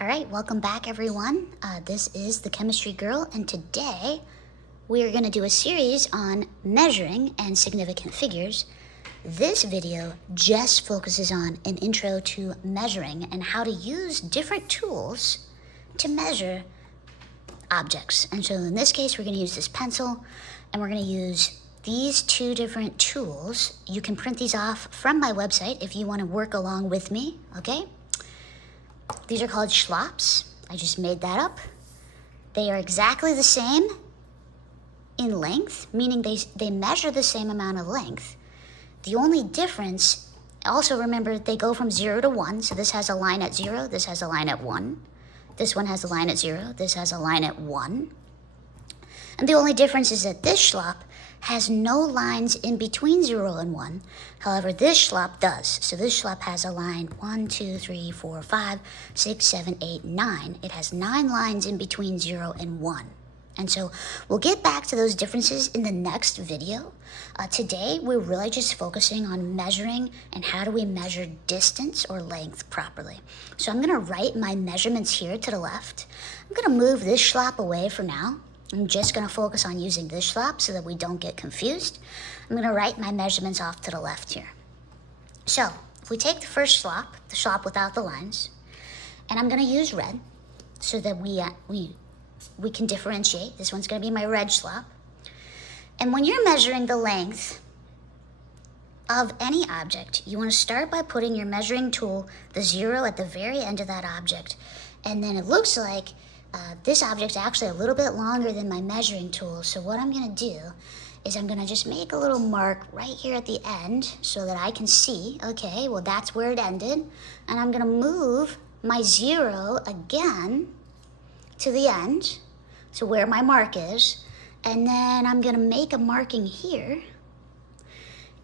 All right, welcome back, everyone. This is the Chemistry Girl, and today we are going to do a series on measuring and significant figures. This video just focuses on an intro to measuring and how to use different tools to measure objects. And so in this case, we're going to use this pencil, and we're going to use these two different tools. You can print these off from my website if you want to work along with me, okay? These are called Schlops. I just made that up. They are exactly the same in length, meaning they measure the same amount of length. The only difference, also remember, they go from 0 to 1. So this has a line at 0, this has a line at 1. This one has a line at 0, this has a line at 1. And the only difference is that this Schlop has no lines in between 0 and 1. However, this Schlop does. So this Schlop has a line 1, 2, 3, 4, 5, 6, 7, 8, 9. It has 9 lines in between 0 and 1. And so we'll get back to those differences in the next video. Today, we're really just focusing on measuring and how do we measure distance or length properly. So I'm going to write my measurements here to the left. I'm going to move this Schlop away for now. I'm just going to focus on using this Schlop so that we don't get confused. I'm going to write my measurements off to the left here. So if we take the first Schlop, the Schlop without the lines, and I'm going to use red so that we can differentiate. This one's going to be my red Schlop. And when you're measuring the length of any object, you want to start by putting your measuring tool, the 0, at the very end of that object. And then it looks like this object's actually a little bit longer than my measuring tool. So what I'm going to do is I'm going to just make a little mark right here at the end so that I can see, okay, well, that's where it ended. And I'm going to move my 0 again to the end, to where my mark is. And then I'm going to make a marking here.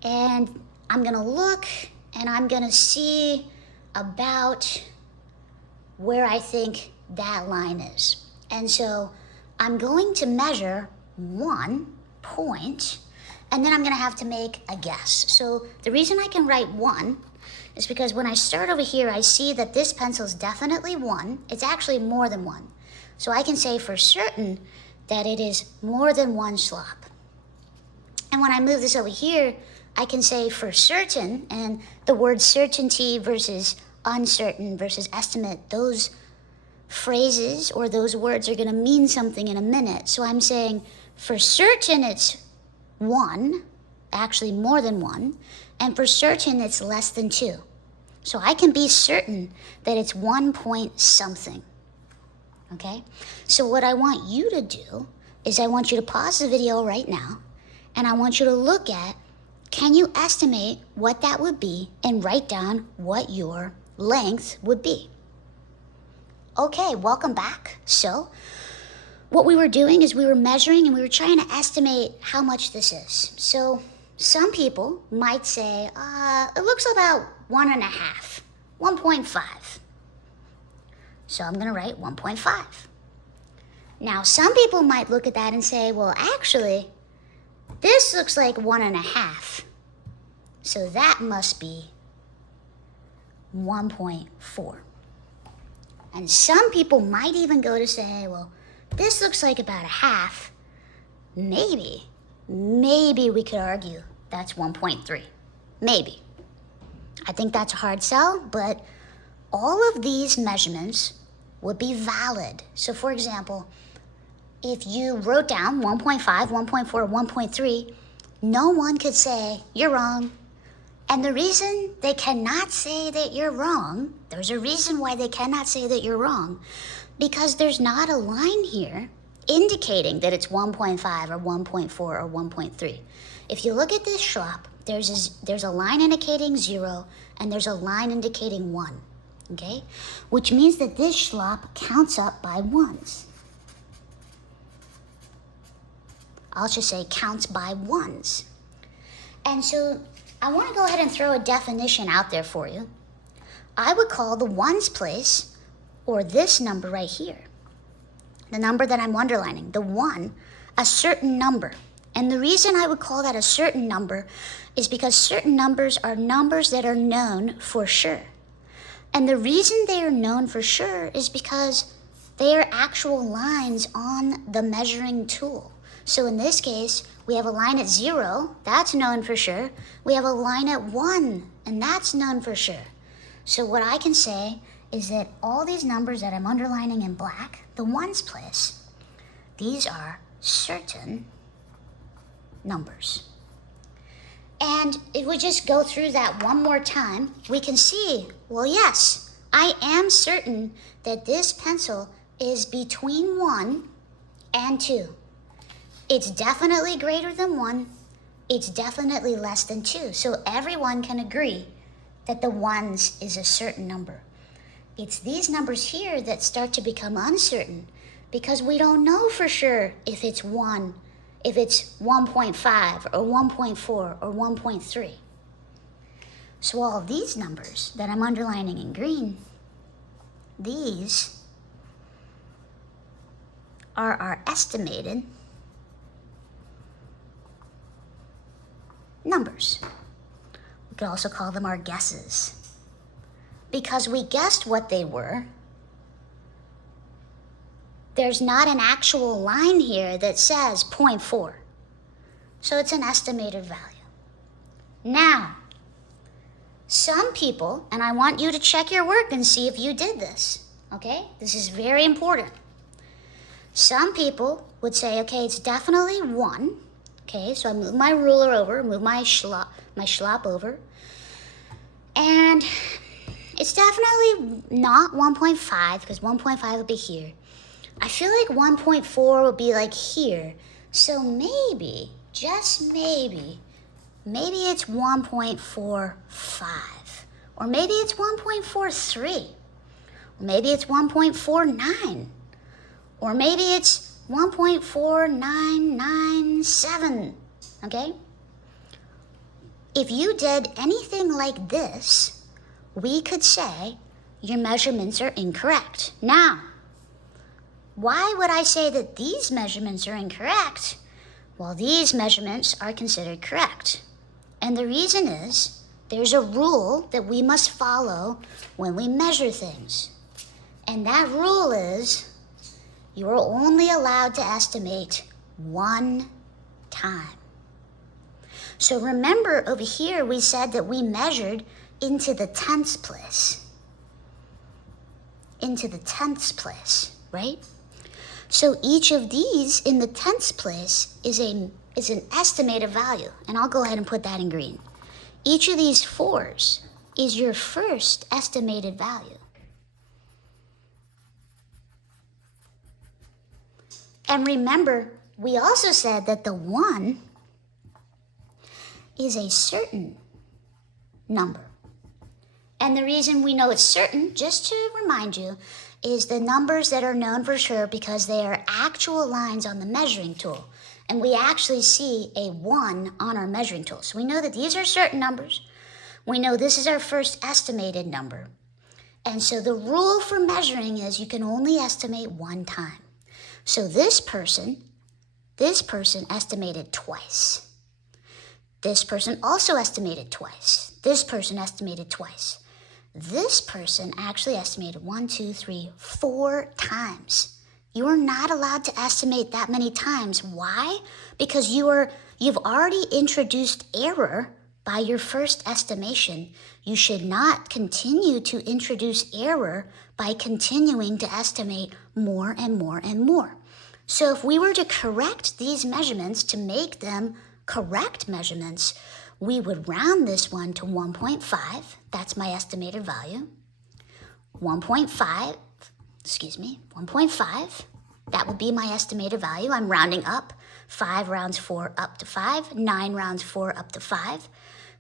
And I'm going to look and I'm going to see about where I think that line is. And so I'm going to measure 1 point, and then I'm going to have to make a guess. So the reason I can write 1 is because when I start over here, I see that this pencil is definitely 1. It's actually more than 1. So I can say for certain that it is more than 1 Schlop. And when I move this over here, I can say for certain, and the word certainty versus uncertain versus estimate, those phrases or those words are going to mean something in a minute. So I'm saying for certain it's 1, actually more than 1, and for certain it's less than 2. So I can be certain that it's 1 point something. Okay? So what I want you to do is I want you to pause the video right now, and I want you to look at, can you estimate what that would be and write down what your length would be? Okay, welcome back. So what we were doing is we were measuring and we were trying to estimate how much this is. So some people might say, it looks about 1.5, 1.5. So I'm going to write 1.5. Now, some people might look at that and say, well, actually, this looks like 1.5. So that must be 1.4. And some people might even go to say, well, this looks like about a half. Maybe we could argue that's 1.3. Maybe. I think that's a hard sell, but all of these measurements would be valid. So for example, if you wrote down 1.5, 1.4, 1.3, no one could say, you're wrong. And the reason they cannot say that you're wrong, there's a reason why they cannot say that you're wrong, because there's not a line here indicating that it's 1.5 or 1.4 or 1.3. If you look at this Schlop, there's a line indicating 0 and there's a line indicating 1, okay? Which means that this Schlop counts up by ones. I'll just say counts by ones. And so I want to go ahead and throw a definition out there for you. I would call the ones place, or this number right here, the number that I'm underlining, the 1, a certain number. And the reason I would call that a certain number is because certain numbers are numbers that are known for sure. And the reason they are known for sure is because they are actual lines on the measuring tool. So in this case, we have a line at 0, that's known for sure. We have a line at 1, and that's known for sure. So what I can say is that all these numbers that I'm underlining in black, the ones place, these are certain numbers. And if we just go through that one more time, we can see, well, yes, I am certain that this pencil is between 1 and 2. It's definitely greater than 1. It's definitely less than 2. So everyone can agree that the ones is a certain number. It's these numbers here that start to become uncertain because we don't know for sure if it's 1, if it's 1.5 or 1.4 or 1.3. So all of these numbers that I'm underlining in green, these are our estimated numbers. We could also call them our guesses. Because we guessed what they were, there's not an actual line here that says 0.4. So it's an estimated value. Now, some people, and I want you to check your work and see if you did this, okay? This is very important. Some people would say, okay, it's definitely 1. Okay, so I move my ruler over, move my schlop over. And it's definitely not 1.5 because 1.5 would be here. I feel like 1.4 would be like here. So maybe, just maybe it's 1.45. Or maybe it's 1.43. Or maybe it's 1.49. Or maybe it's 1.4997, okay? If you did anything like this, we could say your measurements are incorrect. Now, why would I say that these measurements are incorrect? Well, these measurements are considered correct. And the reason is there's a rule that we must follow when we measure things. And that rule is you are only allowed to estimate one time. So remember over here we said that we measured into the tenths place. Into the tenths place, right? So each of these in the tenths place is an estimated value. And I'll go ahead and put that in green. Each of these 4s is your first estimated value. And remember, we also said that the 1 is a certain number. And the reason we know it's certain, just to remind you, is the numbers that are known for sure because they are actual lines on the measuring tool. And we actually see a 1 on our measuring tool. So we know that these are certain numbers. We know this is our first estimated number. And so the rule for measuring is you can only estimate one time. So this person estimated twice. This person also estimated twice. This person estimated twice. This person actually estimated 4 times. You are not allowed to estimate that many times. Why? Because you've already introduced error by your first estimation. You should not continue to introduce error by continuing to estimate more and more and more. So if we were to correct these measurements to make them correct measurements, we would round this one to 1.5. That's my estimated value. 1.5. That would be my estimated value. I'm rounding up. 5 rounds 4 up to 5. 9 rounds 4 up to 5.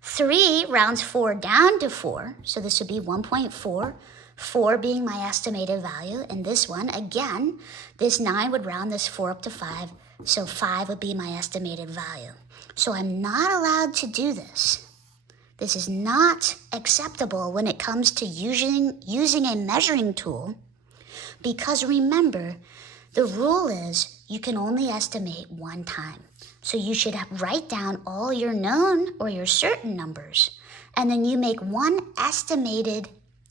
3 rounds 4 down to 4. So this would be 1.4. 4 being my estimated value. And this one, again, this 9 would round this 4 up to 5. So 5 would be my estimated value. So I'm not allowed to do this. This is not acceptable when it comes to using a measuring tool, because remember, the rule is you can only estimate one time. So you should write down all your known or your certain numbers, and then you make one estimated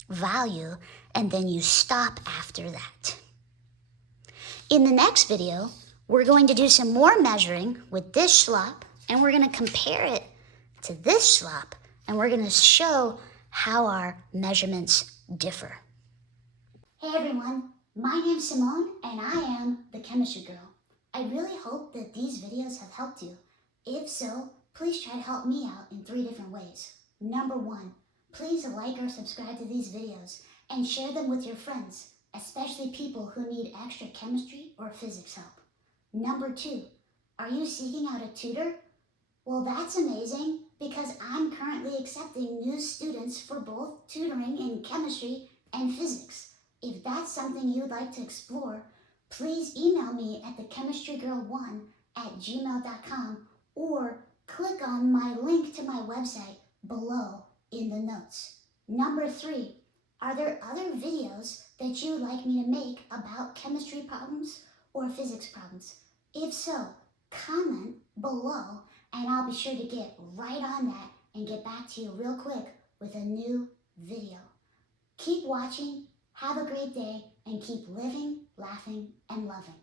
value, and then you stop after that. In the next video, we're going to do some more measuring with this schlop, and we're going to compare it to this schlop, and we're going to show how our measurements differ. Hey everyone, my name's Simone, and I am the Chemistry Girl. I really hope that these videos have helped you. If so, please try to help me out in 3 different ways. Number 1, please like or subscribe to these videos and share them with your friends, especially people who need extra chemistry or physics help. Number 2, are you seeking out a tutor? Well, that's amazing because I'm currently accepting new students for both tutoring in chemistry and physics. If that's something you'd like to explore, please email me at thechemistrygirl1@gmail.com or click on my link to my website below in the notes. Number 3, are there other videos that you'd like me to make about chemistry problems or physics problems? If so, comment below and I'll be sure to get right on that and get back to you real quick with a new video. Keep watching, have a great day, and keep living, laughing, and loving.